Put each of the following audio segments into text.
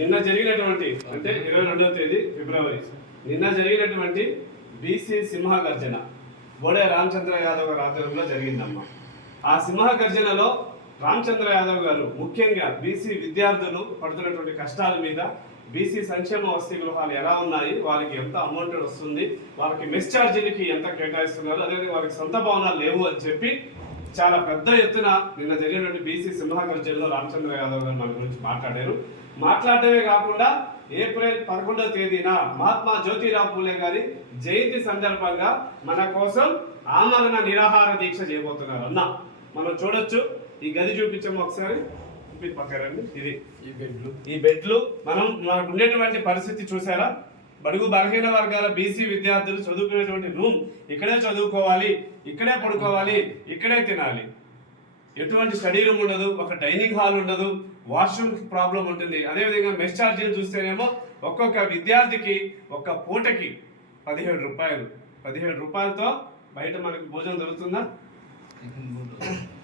నిన్న జరిగినటువంటి అంటే 22వ తేదీ ఫిబ్రవరి నిన్న జరిగినటువంటి బీసీ సింహగర్జన బోడే రామచంద్ర యాదవ్ గారి ఆధ్వర్యంలో జరిగిందమ్మా. ఆ సింహగర్జనలో రామచంద్ర యాదవ్ గారు ముఖ్యంగా బీసీ విద్యార్థులు పడుతున్నటువంటి కష్టాల మీద, బీసీ సంక్షేమ వసతి గృహాలు ఎలా ఉన్నాయి, వారికి ఎంత అమౌంట్ వస్తుంది, వారికి మెస్ ఛార్జీలకి ఎంత కేటాయిస్తున్నారు, అదేవిధంగా వారికి సొంత భవనాలు లేవు అని చెప్పి చాలా పెద్ద ఎత్తున నిన్న జరిగినటువంటి బీసీ సింహగర్జనలో రామచంద్ర యాదవ్ గారు మన గురించి మాట్లాడారు. మాట్లాడటమే కాకుండా ఏప్రిల్ 11వ తేదీన మహాత్మా జ్యోతిరావు పూలే గారి జయంతి సందర్భంగా మన కోసం ఆమరణ నిరాహార దీక్ష చేయబోతున్నారు అన్న. మనం చూడొచ్చు, ఈ గది చూపించాము ఒకసారి, పక్కరండి. ఇది ఈ బెడ్లు మనకు ఉండేటువంటి పరిస్థితి చూసారా? బడుగు బలహీన వర్గాల బీసీ విద్యార్థులు చదువుకునేటువంటి రూమ్, ఇక్కడే చదువుకోవాలి, ఇక్కడే పడుకోవాలి, ఇక్కడే తినాలి. ఎటువంటి స్టడీ రూమ్ ఉండదు, ఒక డైనింగ్ హాల్ ఉండదు, వాష్రూమ్ ప్రాబ్లం ఉంటుంది. అదేవిధంగా మెస్ ఛార్జీలు చూస్తేనేమో ఒక్కొక్క విద్యార్థికి ఒక్క పూటకి 17 రూపాయలు. 17 రూపాయలతో బయట మనకి భోజనం దొరుకుతుందా?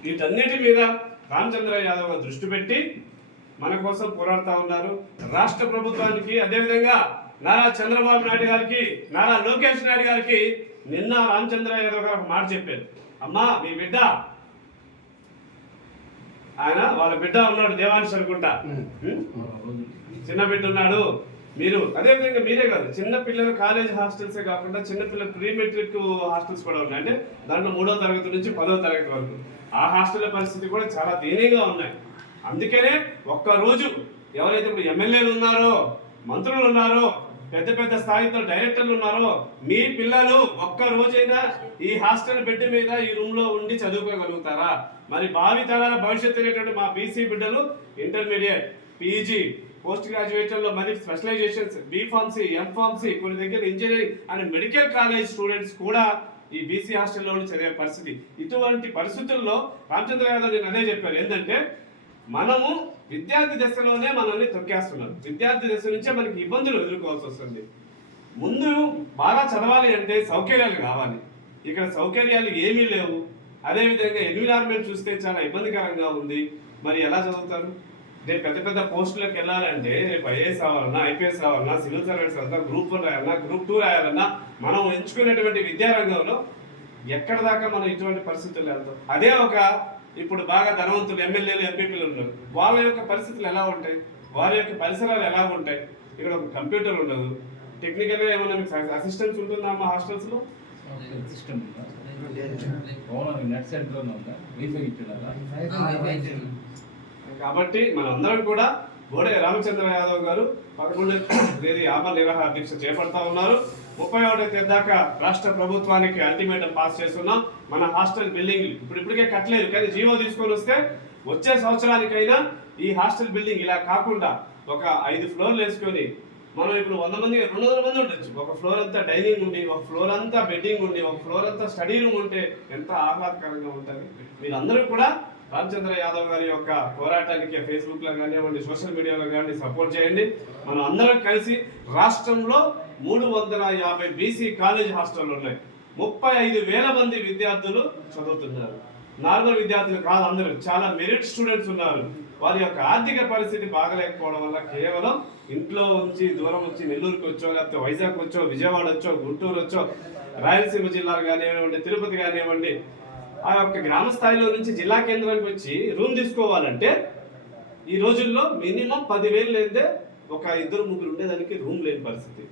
వీటన్నిటి మీద రామచంద్ర యాదవ్ దృష్టి పెట్టి మన కోసం పోరాడుతూ ఉన్నారు. రాష్ట్ర ప్రభుత్వానికి, అదేవిధంగా నారా చంద్రబాబు నాయుడు గారికి, నారా లోకేష్ నాయుడు గారికి నిన్న రామచంద్ర యాదవ్ గారు ఒక మాట చెప్పారు. అమ్మా, మీ బిడ్డ, ఆయన వాళ్ళ బిడ్డ ఉన్నాడు, దేవాంశ్ అనుకుంటా, చిన్న బిడ్డ ఉన్నాడు. మీరు అదేవిధంగా మీరే కాదు, చిన్న పిల్లల కాలేజ్ హాస్టల్సే కాకుండా చిన్నపిల్లల ప్రీ మెట్రిక్ హాస్టల్స్ కూడా ఉన్నాయి. అంటే దాంట్లో 3వ తరగతి నుంచి 10వ తరగతి వరకు ఆ హాస్టల్ పరిస్థితి కూడా చాలా దయనీయంగా ఉన్నాయి. అందుకనే ఒక్కరోజు ఎవరైతే ఇప్పుడు ఎమ్మెల్యేలు ఉన్నారో, మంత్రులు ఉన్నారో, పెద్ద పెద్ద స్థాయితో డైరెక్టర్లు ఉన్నారో, మీ పిల్లలు ఒక్క రోజైనా ఈ హాస్టల్ బెడ్ మీద ఈ రూమ్ లో ఉండి చదువుకోగలుగుతారా? మరి భావి తరాల భవిష్యత్తు అనేటువంటి మా బీసీ బిడ్డలు ఇంటర్మీడియట్, పీజీ, పోస్ట్ గ్రాడ్యుయేట్లో మరి స్పెషలైజేషన్స్, బీఫార్మసీ, ఎంఫార్మసీ, కొన్ని దగ్గర engineering and medical college students కూడా ఈ బీసీ హాస్టల్లో చదివే పరిస్థితి. ఇటువంటి పరిస్థితుల్లో రామచంద్ర యాదవ్ నేను అదే చెప్పారు, ఏంటంటే మనము విద్యార్థి దశలోనే మనల్ని తొక్కేస్తున్నారు. విద్యార్థి దశ నుంచే మనకి ఇబ్బందులు ఎదుర్కోవాల్సి వస్తుంది. ముందు బాగా చదవాలి అంటే సౌకర్యాలు కావాలి. ఇక్కడ సౌకర్యాలు ఏమీ లేవు. అదేవిధంగా ఎన్విరాన్మెంట్ చూస్తే చాలా ఇబ్బందికరంగా ఉంది. మరి ఎలా చదువుతారు? రేపు పెద్ద పెద్ద పోస్టులకు వెళ్ళాలంటే, రేపు ఐఏఎస్ అవ్వాలన్నా, ఐపీఎస్ అవ్వాలన్నా, సివిల్ సర్వీస్ అవ్వాలన్నా, గ్రూప్ 1 రాయాలన్నా, గ్రూప్ 2 రాయాలన్నా, మనం ఎంచుకునేటువంటి విద్యారంగంలో ఎక్కడ దాకా మనం ఇటువంటి పరిస్థితులు వెళ్తాం? అదే ఒక ఇప్పుడు బాగా ధనవంతులు ఎమ్మెల్యేలు, ఎంపీపీలు ఉన్నారు. వాళ్ళ యొక్క పరిస్థితులు ఎలా ఉంటాయి? వారి యొక్క పరిసరాలు ఎలా ఉంటాయి? ఇక్కడ ఒక కంప్యూటర్ ఉండదు. టెక్నికల్గా ఏమన్నా మీకు అసిస్టెన్స్ ఉంటుందా మా హాస్టల్స్లో? కాబట్టి మనందరం కూడా బోడే రామచంద్ర యాదవ్ గారు 11వ తేదీ ఆమరణ నిరాహార దీక్ష చేపడతా ఉన్నారు. 31వ తేదీ దాకా రాష్ట్ర ప్రభుత్వానికి అల్టిమేటం పాస్ చేస్తున్నాం. మన హాస్టల్ బిల్డింగ్ ఇప్పటికే కట్టలేదు, కానీ జీవో తీసుకొని వస్తే వచ్చే సంవత్సరానికైనా ఈ హాస్టల్ బిల్డింగ్ ఇలా కాకుండా ఒక 5 ఫ్లోర్లు వేసుకొని మనం ఇప్పుడు 100 మంది 200 మంది ఉండొచ్చు. ఒక ఫ్లోర్ అంతా డైనింగ్ ఉండి, ఒక ఫ్లోర్ అంతా బెడ్డింగ్ ఉండి, ఒక ఫ్లోర్ అంతా స్టడీ రూమ్ ఉంటే ఎంత ఆహ్లాదకరంగా ఉంటుంది. మీరందరూ కూడా రామచంద్ర యాదవ్ గారి యొక్క పోరాటానికి ఫేస్బుక్లో కానివ్వండి, సోషల్ మీడియాలో కానీ సపోర్ట్ చేయండి. మనం అందరం కలిసి రాష్ట్రంలో 350 బీసీ కాలేజ్ హాస్టల్ ఉన్నాయి. 35,000 మంది విద్యార్థులు చదువుతున్నారు. నార్మల్ విద్యార్థులు కాదు, అందరూ చాలా మెరిట్ స్టూడెంట్స్ ఉన్నారు. వారి యొక్క ఆర్థిక పరిస్థితి బాగలేకపోవడం వల్ల కేవలం ఇంట్లో ఉంచి, దూరం వచ్చి, నెల్లూరుకి వచ్చో, లేకపోతే వైజాగ్ వచ్చో, విజయవాడ వచ్చో, గుంటూరు వచ్చో, రాయలసీమ జిల్లాలు కానివ్వండి, తిరుపతి కానివ్వండి, ఆ యొక్క గ్రామ స్థాయిలో నుంచి జిల్లా కేంద్రానికి వచ్చి రూమ్ తీసుకోవాలంటే ఈ రోజుల్లో మినిమం 10,000 లేదే ఒక 2-3 ఉండేదానికి రూమ్ లేని పరిస్థితి.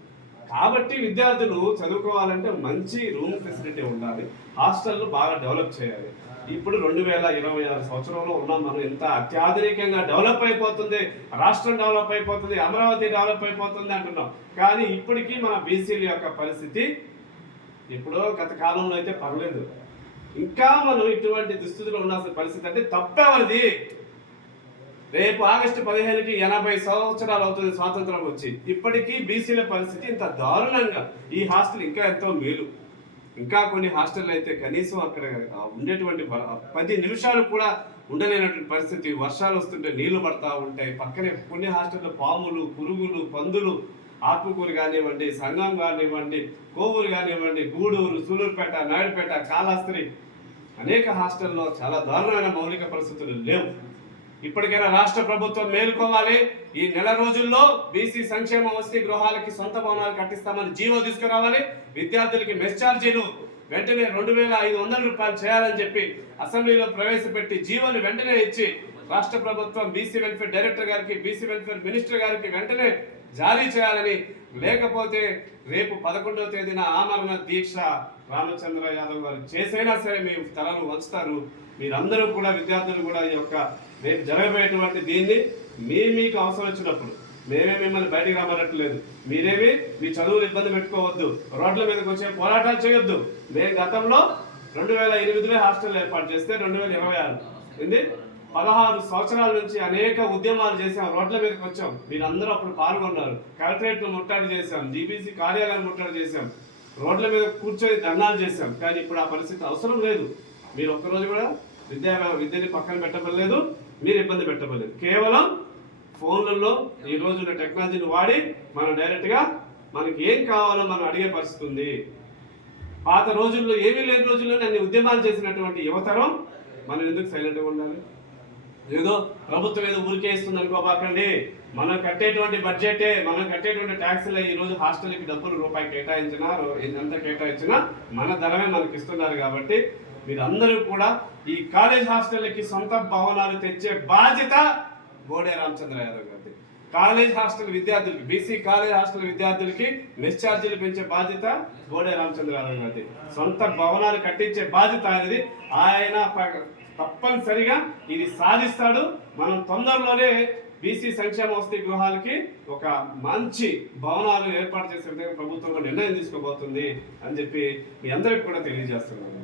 కాబట్టి విద్యార్థులు చదువుకోవాలంటే మంచి రూమ్ ఫెసిలిటీ ఉండాలి. హాస్టల్ను బాగా డెవలప్ చేయాలి. ఇప్పుడు 2026 సంవత్సరంలో ఉన్నాం మనం. ఎంత అత్యాధునికంగా డెవలప్ అయిపోతుంది, రాష్ట్రం డెవలప్ అయిపోతుంది, అమరావతి డెవలప్ అయిపోతుంది అంటున్నాం. కానీ ఇప్పటికీ మన బీసీల యొక్క పరిస్థితి ఎప్పుడో గత కాలంలో అయితే పర్లేదు, ఇంకా మనం ఇటువంటి దుస్థితిలో ఉండాల్సిన పరిస్థితి. అంటే తప్పేవరిది? రేపు ఆగస్టు 15కి 80 సంవత్సరాలు అవుతుంది స్వాతంత్రం వచ్చి. ఇప్పటికీ బీసీల పరిస్థితి ఇంత దారుణంగా. ఈ హాస్టల్ ఇంకా ఎంతో మేలు. ఇంకా కొన్ని హాస్టల్ అయితే కనీసం అక్కడ ఉండేటువంటి 10 నిమిషాలు కూడా ఉండలేనటువంటి పరిస్థితి. వర్షాలు వస్తుంటే నీళ్లు పడతా ఉంటాయి. పక్కనే కొన్ని హాస్టల్లో పాములు, పురుగులు, పందులు, ఆత్మకూరు కానివ్వండి, సంగం కానివ్వండి, కోవూరు కానివ్వండి, గూడూరు, సూలూరుపేట, నాయుడుపేట, కాళహస్తి అనేక హాస్టల్లో చాలా దారుణమైన మౌలిక పరిస్థితులు లేవు. ఇప్పటికైనా రాష్ట్ర ప్రభుత్వం మేలుకోవాలి. ఈ నెల రోజుల్లో బీసీ సంక్షేమ వసతి గృహాలకి సొంత భవనాలు కట్టిస్తామని జీవో తీసుకురావాలి. విద్యార్థులకి మెస్ ఛార్జీలు వెంటనే 2,500 రూపాయలు చేయాలని చెప్పి అసెంబ్లీలో ప్రవేశపెట్టి జీవోని వెంటనే ఇచ్చి రాష్ట్ర ప్రభుత్వం బీసీ వెల్ఫేర్ డైరెక్టర్ గారికి, బీసీ వెల్ఫేర్ మినిస్టర్ గారికి వెంటనే జారీ చేయాలని, లేకపోతే రేపు 11వ తేదీన ఆమరణ దీక్ష రామచంద్ర యాదవ్ గారు చేసైనా సరే మీ తలలు వంచుతారు. మీరందరూ కూడా విద్యార్థులు కూడా ఈ యొక్క రేపు జరగబోయేటువంటి దీన్ని మీకు అవసరం వచ్చినప్పుడు మేమే మిమ్మల్ని బయటికి రమ్మనట్లేదు. మీరేమి మీ చదువులు ఇబ్బంది పెట్టుకోవద్దు, రోడ్ల మీదకి వచ్చే పోరాటాలు చేయొద్దు. మేము గతంలో 2008లో హాస్టల్ ఏర్పాటు చేస్తే 2026 ఇది 16 సంవత్సరాల నుంచి అనేక ఉద్యమాలు చేసాం, రోడ్ల మీదకి వచ్చాం. మీరందరూ అప్పుడు పాల్గొన్నారు. కలెక్టరేట్ ముట్టడి చేశాం, జీబీసీ కార్యాలయాన్ని ముట్టడి చేశాం, రోడ్ల మీద కూర్చొని ధర్నాలు చేశాం. కానీ ఇప్పుడు ఆ పరిస్థితి అవసరం లేదు. మీరు ఒక్కరోజు కూడా విద్యని పక్కన పెట్టబడలేదు, మీరు ఇబ్బంది పెట్టబడలేదు. కేవలం ఫోన్లలో ఈ రోజు టెక్నాలజీని వాడి మనం డైరెక్ట్గా మనకి ఏం కావాలో మనం అడిగే పరిస్థితి ఉంది. పాత రోజుల్లో ఏమీ లేని రోజుల్లోనే అన్ని ఉద్యమాలు చేసినటువంటి యువతరం మనం ఎందుకు సైలెంట్గా ఉండాలి? ఏదో ప్రభుత్వం ఏదో ఊరికే ఇస్తుంది అనుకోబాకండి. మనం కట్టేటువంటి బడ్జెటే, మనం కట్టేటువంటి ట్యాక్స్లో ఈ రోజు హాస్టల్కి డబ్బులు రూపాయి కేటాయించినా ఎంత కేటాయించినా మన ధనమే మనకి ఇస్తున్నారు. కాబట్టి మీరందరూ కూడా ఈ కాలేజ్ హాస్టల్కి సొంత భవనాలు తెచ్చే బాధ్యత బోడే రామచంద్ర యాదవ్ గారి. కాలేజ్ హాస్టల్ విద్యార్థులకి, బీసీ కాలేజ్ హాస్టల్ విద్యార్థులకి మెస్ ఛార్జీలు పెంచే బాధ్యత బోడే రామచంద్ర యాదవ్ గారి. సొంత భవనాలు కట్టించే బాధ్యత అనేది ఆయన తప్పనిసరిగా ఇది సాధిస్తాడు. మనం తొందరలోనే బీసీ సంక్షేమ వసతి గృహాలకి ఒక మంచి భవనాలు ఏర్పాటు చేసే విధంగా ప్రభుత్వం నిర్ణయం తీసుకోబోతుంది అని చెప్పి మీ అందరికి కూడా తెలియజేస్తున్నాను.